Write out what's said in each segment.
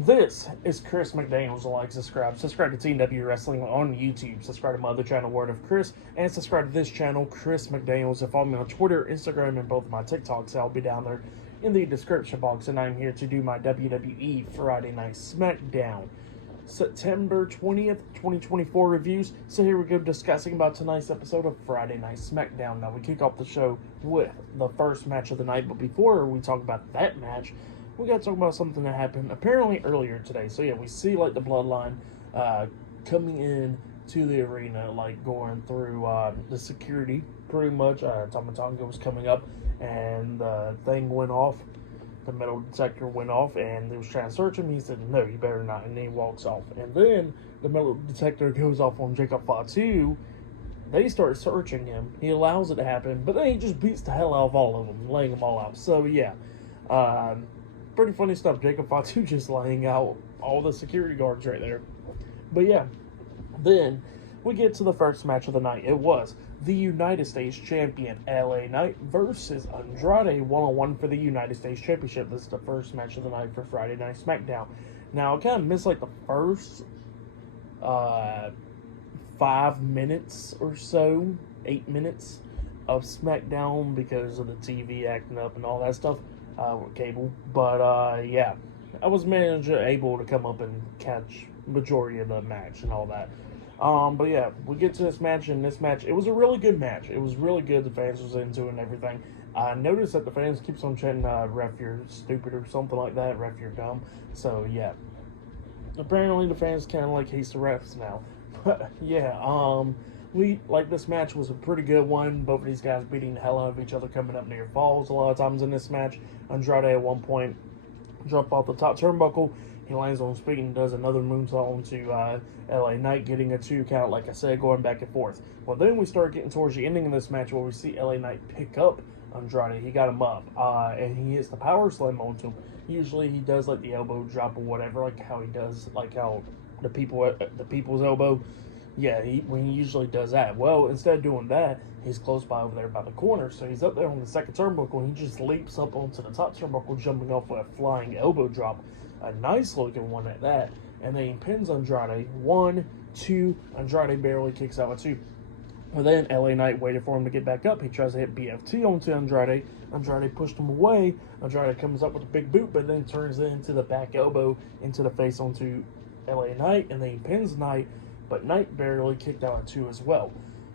This is Chris McDaniels. Like, subscribe to TW Wrestling on YouTube. Subscribe to my other channel, Word of Chris, and subscribe to this channel, Chris McDaniels. And follow me on Twitter, Instagram, and both of my TikToks. I'll be down there in the description box. And I'm here to do my WWE Friday Night SmackDown September 20th, 2024 reviews. So here we go, discussing about tonight's episode of Friday Night SmackDown. Now we kick off the show with the first match of the night, but before we talk about that match, we gotta talk about something that happened apparently earlier today. So yeah, we see like the Bloodline coming in to the arena, like going through the security pretty much. Tama Tonga was coming up, and the thing went off. The metal detector went off, and they was trying to search him. He said, "No, you better not," and then he walks off. And then the metal detector goes off on Jacob Fatu. They start searching him. He allows it to happen, but then he just beats the hell out of all of them, laying them all out. So yeah, pretty funny stuff. Jacob Fatu just laying out all the security guards right there. But yeah, then we get to the first match of the night. It was the United States Champion LA Knight versus Andrade one-on-one for the United States Championship. This is the first match of the night for Friday Night SmackDown. Now, I kind of missed like the first 5 minutes or so, 8 minutes of SmackDown because of the TV acting up and all that stuff with cable. But yeah, I was able to come up and catch majority of the match and all that. But yeah, we get to this match, and this match, it was a really good match. It was really good. The fans was into it and everything. I noticed that the fans keeps on chanting, "Ref, you're stupid," or something like that. "Ref, you're dumb." So yeah, apparently the fans kind of like hates the refs now. But yeah, we like this match was a pretty good one. Both of these guys beating the hell out of each other, coming up near falls a lot of times in this match. Andrade at one point jumped off the top turnbuckle. He lands on his feet and does another moonsault onto LA Knight, getting a 2 count, like I said, going back and forth. Well, then we start getting towards the ending of this match where we see LA Knight pick up Andrade. He got him up, and he hits the power slam onto him. Usually he does like the elbow drop or whatever, like how he does, like how the people's elbow. Yeah, when he usually does that. Well, instead of doing that, he's close by over there by the corner. So he's up there on the second turnbuckle, and he just leaps up onto the top turnbuckle, jumping off with a flying elbow drop. A nice looking one at that. And then he pins Andrade. 1, 2, Andrade barely kicks out a 2. But then LA Knight waited for him to get back up. He tries to hit BFT onto Andrade. Andrade pushed him away. Andrade comes up with a big boot, but then turns it into the back elbow into the face onto LA Knight. And then he pins Knight, but Knight barely kicked out a 2 as well.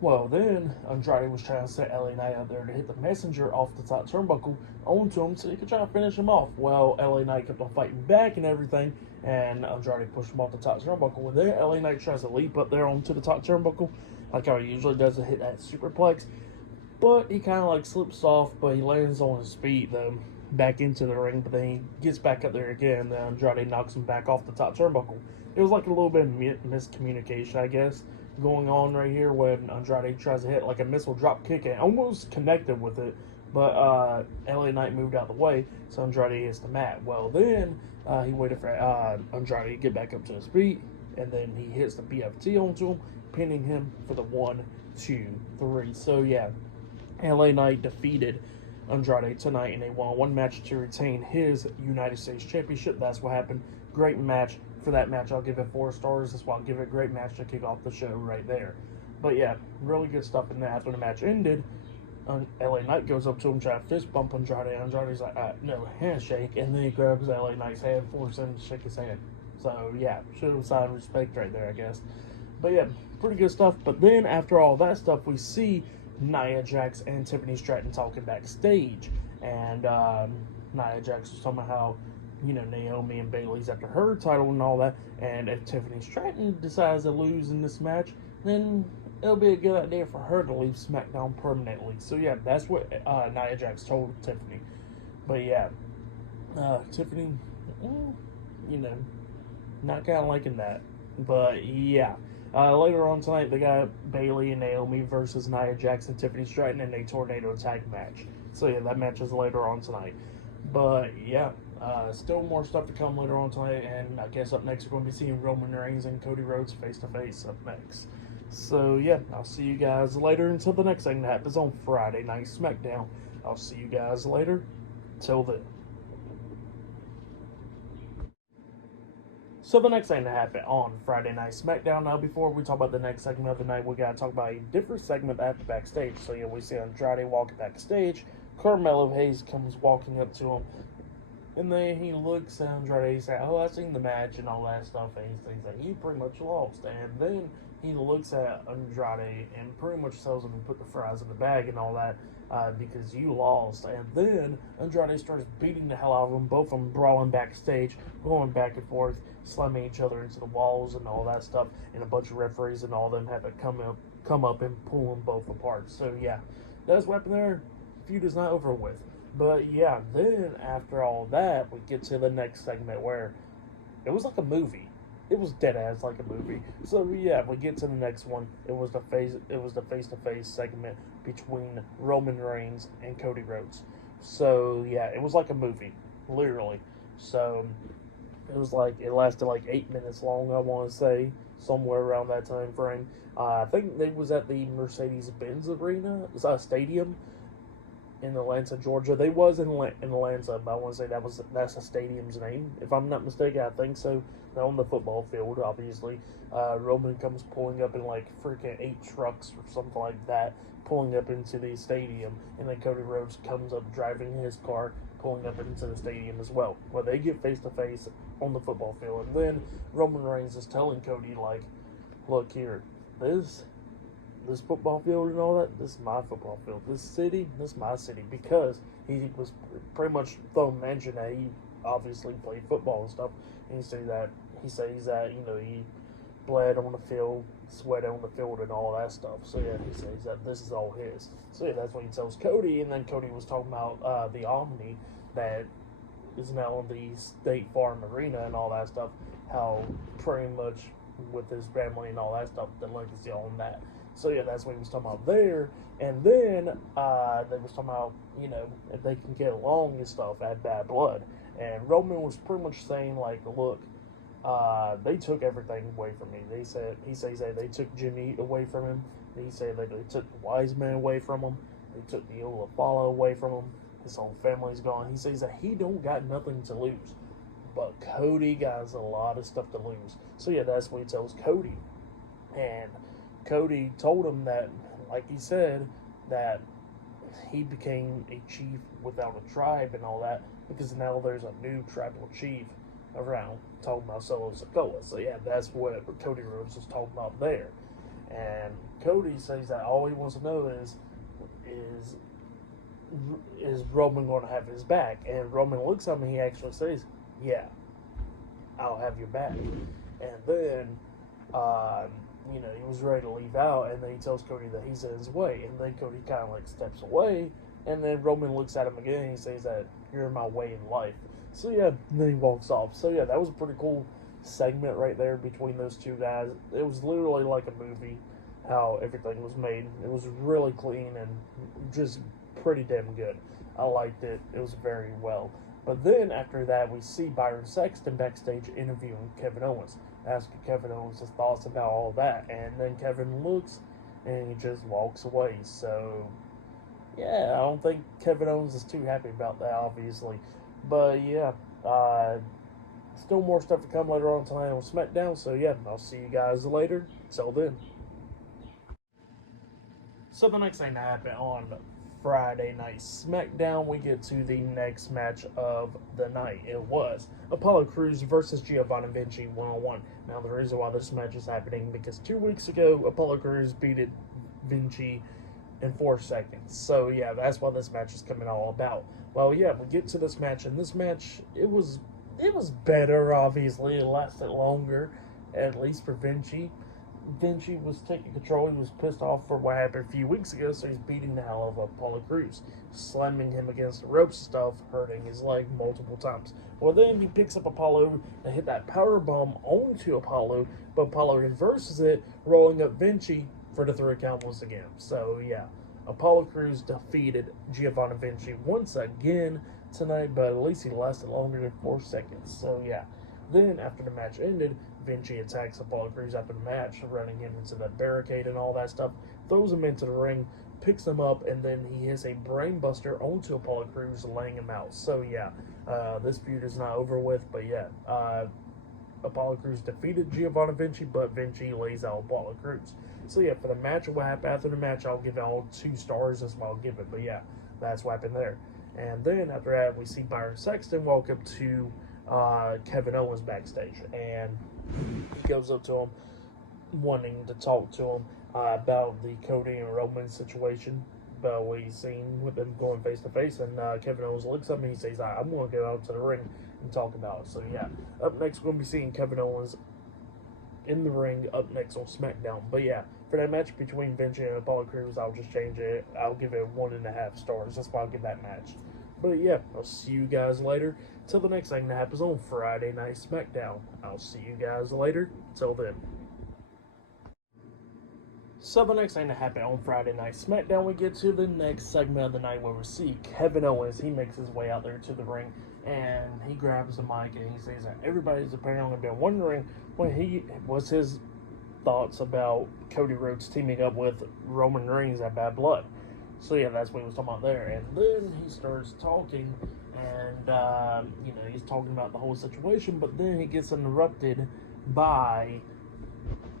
Well, then Andrade was trying to set LA Knight out there to hit the messenger off the top turnbuckle onto him so he could try to finish him off. Well, LA Knight kept on fighting back and everything, and Andrade pushed him off the top turnbuckle. And then LA Knight tries to leap up there onto the top turnbuckle, like how he usually does to hit that superplex. But he kind of like slips off, but he lands on his feet though, back into the ring. But then he gets back up there again, and then Andrade knocks him back off the top turnbuckle. It was like a little bit of miscommunication, I guess, going on right here when Andrade tries to hit like a missile drop kick and almost connected with it, but LA Knight moved out of the way, so Andrade hits the mat. Well, then he waited for Andrade to get back up to his feet, and then he hits the BFT onto him, pinning him for the 1, 2, 3. So yeah, LA Knight defeated Andrade tonight in a one-on-one match to retain his United States Championship. That's what happened. Great match. For that match, I'll give it 4 stars. That's why I'll give it a great match to kick off the show right there. But yeah, really good stuff in that. After the match ended, LA Knight goes up to him, trying to fist bump Andrade. Andrade's like, no, handshake. And then he grabs LA Knight's hand, forcing him to shake his hand. So yeah, should have signed respect right there, I guess. But yeah, pretty good stuff. But then after all that stuff, we see Nia Jax and Tiffany Stratton talking backstage. And Nia Jax was talking about how, you know, Naomi and Bayley's after her title and all that. And if Tiffany Stratton decides to lose in this match, then it'll be a good idea for her to leave SmackDown permanently. So yeah, that's what Nia Jax told Tiffany. But yeah, Tiffany, you know, not kind of liking that. But yeah, later on tonight, they got Bayley and Naomi versus Nia Jax and Tiffany Stratton in a tornado tag match. So yeah, that match is later on tonight. But yeah, still more stuff to come later on tonight, and I guess up next we're going to be seeing Roman Reigns and Cody Rhodes face to face up next. So yeah, I'll see you guys later until the next thing that happens on Friday Night SmackDown. I'll see you guys later. Till then. So the next thing that happened on Friday Night SmackDown. Now, before we talk about the next segment of the night, we gotta talk about a different segment that happened backstage. So yeah, we see Andrade walking backstage. Carmelo Hayes comes walking up to him, and then he looks at Andrade. He's like, "Oh, I've seen the match and all that stuff." And he's like, "You pretty much lost." And then he looks at Andrade and pretty much tells him to put the fries in the bag and all that. Because you lost. And then Andrade starts beating the hell out of them, both of them brawling backstage, going back and forth, slamming each other into the walls and all that stuff. And a bunch of referees and all them had to come up and pull them both apart. So yeah, that's what happened there. Feud is not over with. But yeah, then after all that, we get to the next segment where it was like a movie. It was dead ass like a movie. So yeah, we get to the next one. It was the face to face segment between Roman Reigns and Cody Rhodes. So yeah, it was like a movie, literally. So it was like it lasted like 8 minutes long. I want to say somewhere around that time frame. I think they was at the Mercedes-Benz Arena, stadium in Atlanta, Georgia. They was in Atlanta, but I want to say that's the stadium's name, if I'm not mistaken. I think so. They're on the football field, obviously. Roman comes pulling up in like freaking 8 trucks or something like that, pulling up into the stadium, and then Cody Rhodes comes up driving his car, pulling up into the stadium as well. Where they get face to face on the football field, and then Roman Reigns is telling Cody like, "Look here, this football field and all that, this is my football field. This city, this is my city," because he was pretty much throwing mention that he obviously played football and stuff. And he says that he bled on the field, sweat on the field, and all that stuff. So yeah, he says that this is all his. So yeah, that's what he tells Cody. And then Cody was talking about the Omni that is now in the State Farm Arena and all that stuff. How pretty much with his family and all that stuff, the legacy on that. So yeah, that's what he was talking about there. And then they was talking about, if they can get along and stuff at Bad Blood. And Roman was pretty much saying like, "Look, they took everything away from me." He says that they took Jimmy away from him. He said that they took the wise man away from him. They took the Olafala away from him. His whole family's gone. He says that he don't got nothing to lose, but Cody got a lot of stuff to lose. So yeah, that's what he tells Cody. And Cody told him that, like he said, that he became a chief without a tribe and all that, because now there's a new tribal chief around, talking about Solo Sikoa. So yeah, that's what Cody Rhodes was talking about there. And Cody says that all he wants to know is Roman going to have his back? And Roman looks at him and he actually says, "Yeah, I'll have your back." And then he was ready to leave out, and then he tells Cody that he's in his way, and then Cody kind of like steps away, and then Roman looks at him again and he says that, "You're in my way in life." So yeah, and then he walks off. So yeah, that was a pretty cool segment right there between those two guys. It was literally like a movie, how everything was made. It was really clean and just pretty damn good. I liked it. It was very well. But then after that, we see Byron Saxton backstage interviewing Kevin Owens, asking Kevin Owens his thoughts about all that. And then Kevin looks and he just walks away. So yeah, I don't think Kevin Owens is too happy about that, obviously. But yeah, still more stuff to come later on tonight on SmackDown. So yeah, I'll see you guys later. Till then. So the next thing that happened on Friday Night SmackDown, we get to the next match of the night. It was Apollo Crews versus Giovanni Vinci 1-on-1. Now the reason why this match is happening because 2 weeks ago Apollo Crews beat Vinci in 4 seconds. So yeah, that's why this match is coming all about. Well, yeah, we get to this match, and this match it was better. Obviously, it lasted longer, at least for Vinci. Vinci was taking control. He was pissed off for what happened a few weeks ago, so he's beating the hell out of Apollo Crews, slamming him against the ropes and stuff, hurting his leg multiple times. Well, then he picks up Apollo to hit that power bomb onto Apollo, but Apollo reverses it, rolling up Vinci for the 3 count once again. So yeah, Apollo Crews defeated Giovanni Vinci once again tonight, but at least he lasted longer than 4 seconds. So yeah. Then, after the match ended, Vinci attacks Apollo Crews after the match, running him into the barricade and all that stuff, throws him into the ring, picks him up, and then he hits a brainbuster onto Apollo Crews, laying him out. So yeah, this feud is not over with, but yeah, Apollo Crews defeated Giovanni Vinci, but Vinci lays out Apollo Crews. So yeah, for the match, what happened after the match, I'll give it all 2 stars. That's what I'll give it. But yeah, that's what happened there. And then after that, we see Byron Sexton walk up to Kevin Owens backstage, and he goes up to him, wanting to talk to him about the Cody and Roman situation. But what he's seen with them going face to face, and Kevin Owens looks up and he says, "I'm going to go out to the ring and talk about it." So yeah, up next we're going to be seeing Kevin Owens in the ring up next on SmackDown. But yeah, for that match between Vinci and Apollo Crews, I'll just change it. I'll give it 1.5 stars. That's why I'll give that match. But yeah, I'll see you guys later. Till the next thing that happens on Friday Night SmackDown. I'll see you guys later. Till then. So the next thing that happened on Friday Night SmackDown, we get to the next segment of the night where we see Kevin Owens. He makes his way out there to the ring, and he grabs the mic and he says that everybody's apparently been wondering what his thoughts about Cody Rhodes teaming up with Roman Reigns at Bad Blood. So yeah, that's what he was talking about there. And then he starts talking, and he's talking about the whole situation, but then he gets interrupted by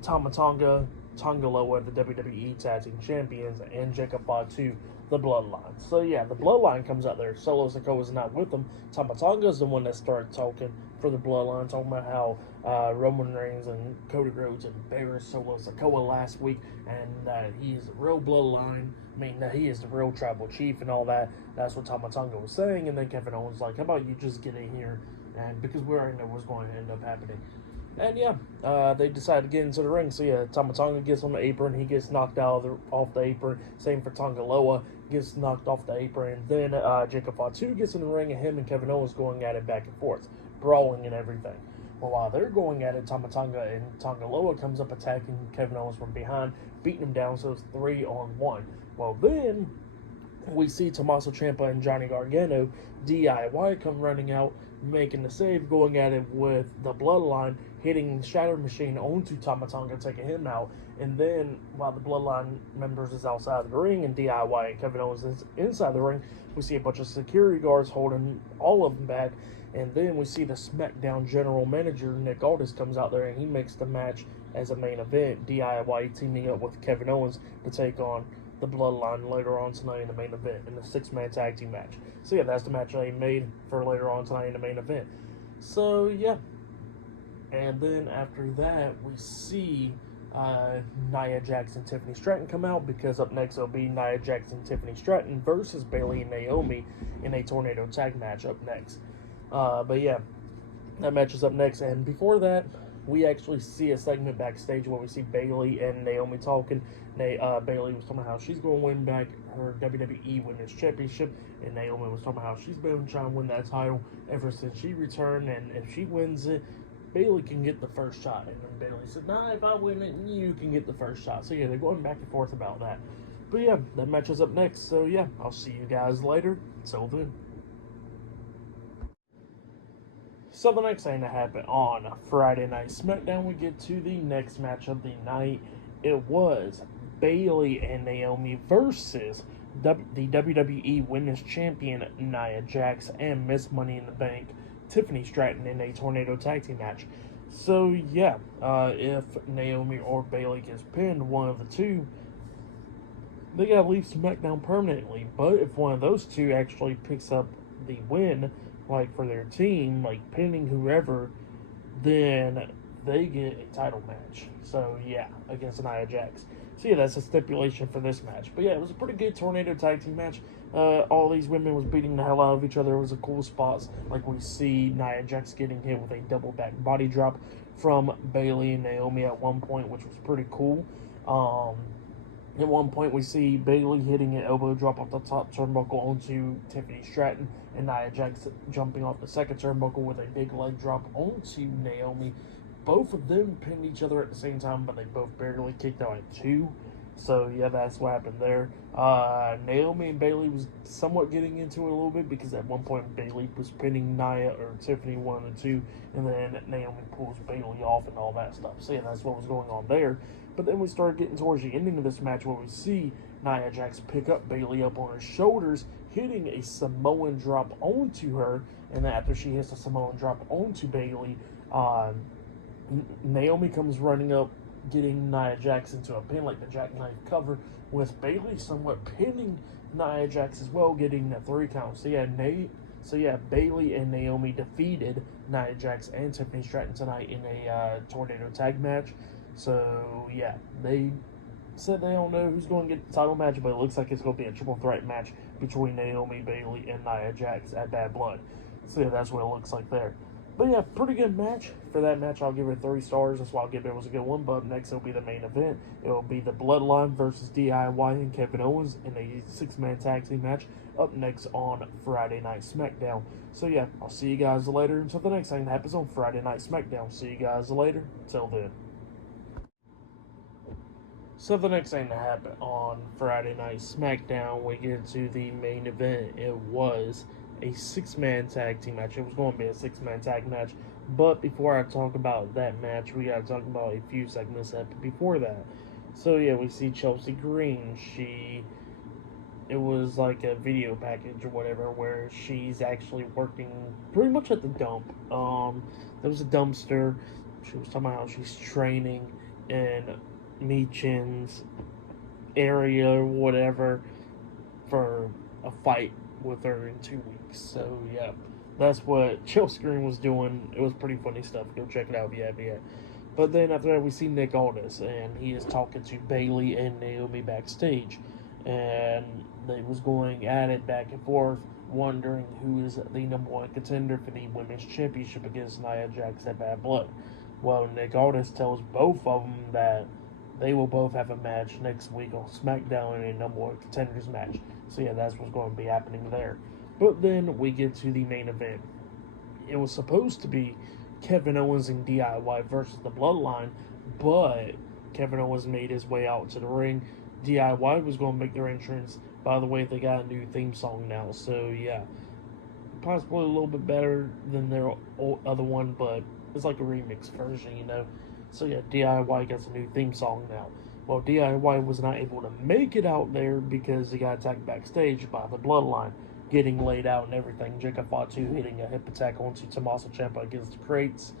Tama Tonga, Tonga Loa, the WWE Tag Team Champions, and Jacob Fatu, the Bloodline. So yeah, the Bloodline comes out there. Solo Sikoa's not with them. Tama Tonga's the one that started talking for the Bloodline, talking about how Roman Reigns and Cody Rhodes embarrassed Solo Sikoa last week, and that he's the real Bloodline. I mean, that he is the real tribal chief and all that. That's what Tama Tonga was saying. And then Kevin Owens was like, "How about you just get in here?" And because we already know what's going to end up happening. And yeah, they decide to get into the ring. So yeah, Tama Tonga gets on the apron. He gets knocked out off the apron. Same for Tonga Loa, gets knocked off the apron. And then Jacob Fatu gets in the ring, and him and Kevin Owens going at it back and forth, brawling and everything. Well, while they're going at it, Tama Tonga and Tonga Loa comes up attacking Kevin Owens from behind, beating him down. So it's 3-on-1. Well, then we see Tommaso Ciampa and Johnny Gargano DIY come running out, making the save, going at it with the Bloodline, hitting Shatter Machine onto Tama Tonga, taking him out. And then while the Bloodline members is outside of the ring and DIY and Kevin Owens is inside the ring, we see a bunch of security guards holding all of them back. And then we see the SmackDown general manager, Nick Aldis, comes out there, and he makes the match as a main event, DIY teaming up with Kevin Owens to take on the Bloodline later on tonight in the main event in the 6-man tag team match. So yeah, that's the match they made for later on tonight in the main event. So yeah, and then after that we see Nia Jax and Tiffany Stratton come out, because up next it'll be Nia Jax and Tiffany Stratton versus Bayley and Naomi in a tornado tag match up next. But yeah, that match is up next, and before that, we actually see a segment backstage where we see Bayley and Naomi talking. Bayley was talking about how she's going to win back her WWE Women's Championship, and Naomi was talking about how she's been trying to win that title ever since she returned, and if she wins it, Bayley can get the first shot. And then Bayley said, "Nah, if I win it, you can get the first shot." So yeah, they're going back and forth about that. But yeah, that match is up next. So yeah, I'll see you guys later. Till then. So the next thing that happened on Friday Night SmackDown, we get to the next match of the night. It was Bayley and Naomi versus the WWE Women's Champion Nia Jax and Miss Money in the Bank Tiffany Stratton in a tornado tag team match. So yeah, if Naomi or Bayley gets pinned, one of the two, they gotta leave SmackDown permanently. But if one of those two actually picks up the win, like for their team, like pinning whoever, then they get a title match. So yeah, against Nia Jax. So yeah, that's a stipulation for this match. But yeah, it was a pretty good tornado tag team match. All these women was beating the hell out of each other. It was a cool spots, like we see Nia Jax getting hit with a double back body drop from Bayley and Naomi at one point, which was pretty cool. At one point, we see Bayley hitting an elbow drop off the top turnbuckle onto Tiffany Stratton, and Nia Jax jumping off the second turnbuckle with a big leg drop onto Naomi. Both of them pinned each other at the same time, but they both barely kicked out at 2. So yeah, that's what happened there. Naomi and Bayley was somewhat getting into it a little bit, because at one point Bayley was pinning Nia or Tiffany, one of the two, and then Naomi pulls Bayley off and all that stuff. So yeah, that's what was going on there. But then we started getting towards the ending of this match, where we see Nia Jax pick up Bayley up on her shoulders, hitting a Samoan drop onto her, and then after she hits a Samoan drop onto Bayley, Naomi comes running up, getting Nia Jax into a pin like the jackknife cover, with Bayley somewhat pinning Nia Jax as well, getting a 3 count. So yeah, Bayley and Naomi defeated Nia Jax and Tiffany Stratton tonight in a tornado tag match. So yeah, they said they don't know who's going to get the title match, but it looks like it's going to be a triple threat match between Naomi, Bayley, and Nia Jax at Bad Blood. So yeah, that's what it looks like there. But yeah, pretty good match. For that match, I'll give it 3 stars. That's why I'll give it was a good one. But next, it'll be the main event. It will be the Bloodline versus DIY and Kevin Owens in a 6-man tag team match up next on Friday Night SmackDown. So yeah, I'll see you guys later until the next thing that happens on Friday Night SmackDown. See you guys later. Till then. So the next thing that happened on Friday Night SmackDown, we get to the main event. It was a 6-man tag team match. It was going to be a 6-man tag match. But before I talk about that match, we got to talk about a few segments before that. So yeah, we see Chelsea Green. It was like a video package or whatever where she's actually working pretty much at the dump. There was a dumpster. She was talking about how she's training in Meechin's area or whatever for a fight with her in 2 weeks. So yeah, that's what Chelsea Green was doing. It was pretty funny stuff. Go check it out if you haven't yet. But then after that, we see Nick Aldis, and he is talking to Bayley and Naomi backstage, and they was going at it back and forth, wondering who is the number 1 contender for the women's championship against Nia Jax at Bad Blood. Well, Nick Aldis tells both of them that they will both have a match next week on SmackDown in a number 1 contenders match. So yeah, that's what's going to be happening there. But then we get to the main event. It was supposed to be Kevin Owens and DIY versus the Bloodline, but Kevin Owens made his way out to the ring. DIY was going to make their entrance. By the way, they got a new theme song now, so yeah, possibly a little bit better than their other one, but it's like a remix version, you know. So yeah, DIY gets a new theme song now. Well, DIY was not able to make it out there because he got attacked backstage by the Bloodline, getting laid out and everything. Jacob Fatu hitting a hip attack onto Tommaso Ciampa against the crates,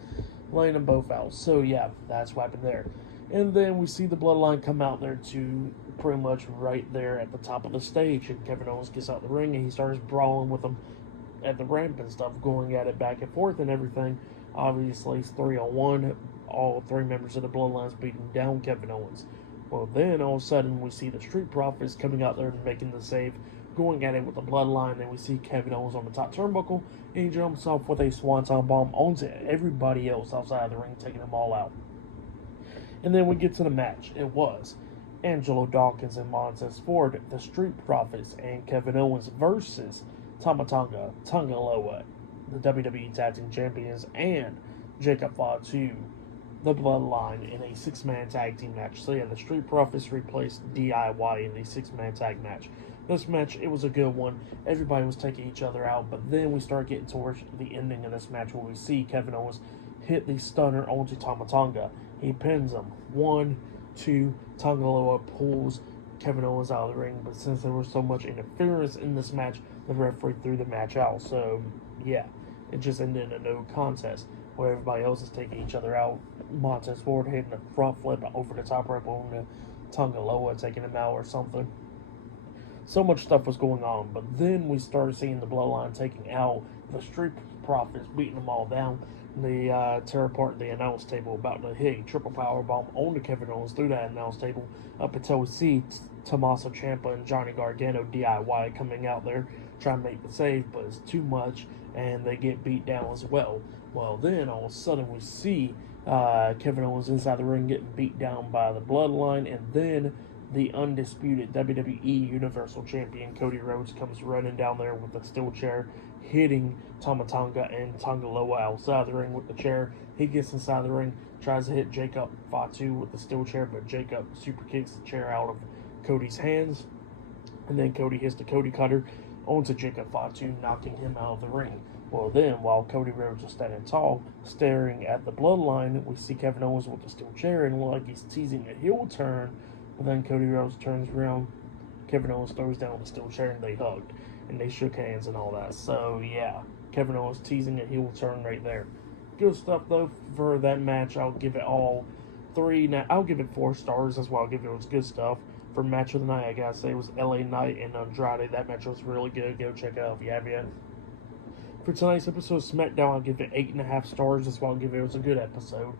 laying them both out. So yeah, that's what happened there. And then we see the Bloodline come out there to pretty much right there at the top of the stage, and Kevin Owens gets out the ring and he starts brawling with them at the ramp and stuff, going at it back and forth and everything. Obviously, it's 3-on-1. All 3 members of the Bloodline's beating down Kevin Owens. Well, then all of a sudden we see the Street Profits coming out there and making the save, going at it with the Bloodline, and we see Kevin Owens on the top turnbuckle, and he jumps off with a Swanton Bomb onto everybody else outside of the ring, taking them all out. And then we get to the match. It was Angelo Dawkins and Montez Ford, the Street Profits, and Kevin Owens versus Tama Tonga Loa, the WWE Tag Team Champions, and Jacob Fatu, the Bloodline, in a 6-man tag team match. So yeah, the Street Profits replaced DIY in the 6-man tag match. This match, it was a good one. Everybody was taking each other out, but then we start getting towards the ending of this match where we see Kevin Owens hit the stunner onto Tama Tonga. He pins him. 1, 2, Tonga Loa pulls Kevin Owens out of the ring, but since there was so much interference in this match, the referee threw the match out. So yeah, it just ended in a no contest where everybody else is taking each other out. Montez Ford hitting a front flip over the top rope on Tonga Loa, taking him out or something. So much stuff was going on, but then we started seeing the Bloodline taking out the Street Profits, beating them all down. They tear apart the announce table, about to hit a triple power bomb onto Kevin Owens through that announce table, up until we see Tommaso Ciampa and Johnny Gargano DIY coming out there trying to make the save, but it's too much, and they get beat down as well. Well, then all of a sudden we see Kevin Owens inside the ring getting beat down by the Bloodline, and then the undisputed WWE Universal Champion Cody Rhodes comes running down there with a steel chair, hitting Tama Tonga and Tonga Loa outside the ring with the chair. He gets inside the ring, tries to hit Jacob Fatu with the steel chair, but Jacob super kicks the chair out of Cody's hands, and then Cody hits the Cody Cutter onto Jacob Fatu, knocking him out of the ring. Well, then, while Cody Rhodes is standing tall, staring at the Bloodline, we see Kevin Owens with the steel chair and look like he's teasing a heel turn. But then Cody Rhodes turns around, Kevin Owens throws down the steel chair, and they hugged. And they shook hands and all that. So, yeah, Kevin Owens teasing a heel turn right there. good stuff though for that match. I'll give it all three. Now I'll give it 4 stars. That's why I'll give it. It was good stuff. For match of the night, I gotta say it was LA Knight and Andrade. That match was really good. Go check it out if you have yet. For tonight's episode of SmackDown, I'll give it 8.5 stars. That's why I'll give it. It was a good episode.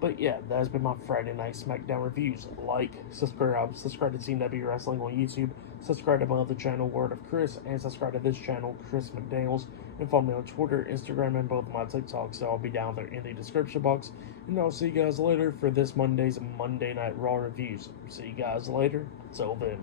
But yeah, that has been my Friday Night SmackDown reviews. Like, subscribe to TNW Wrestling on YouTube, subscribe to my other channel, Word of Chris, and subscribe to this channel, Chris McDaniels, and follow me on Twitter, Instagram, and both my TikToks. So I'll be down there in the description box. And I'll see you guys later for this Monday's Monday Night Raw reviews. See you guys later. Till then.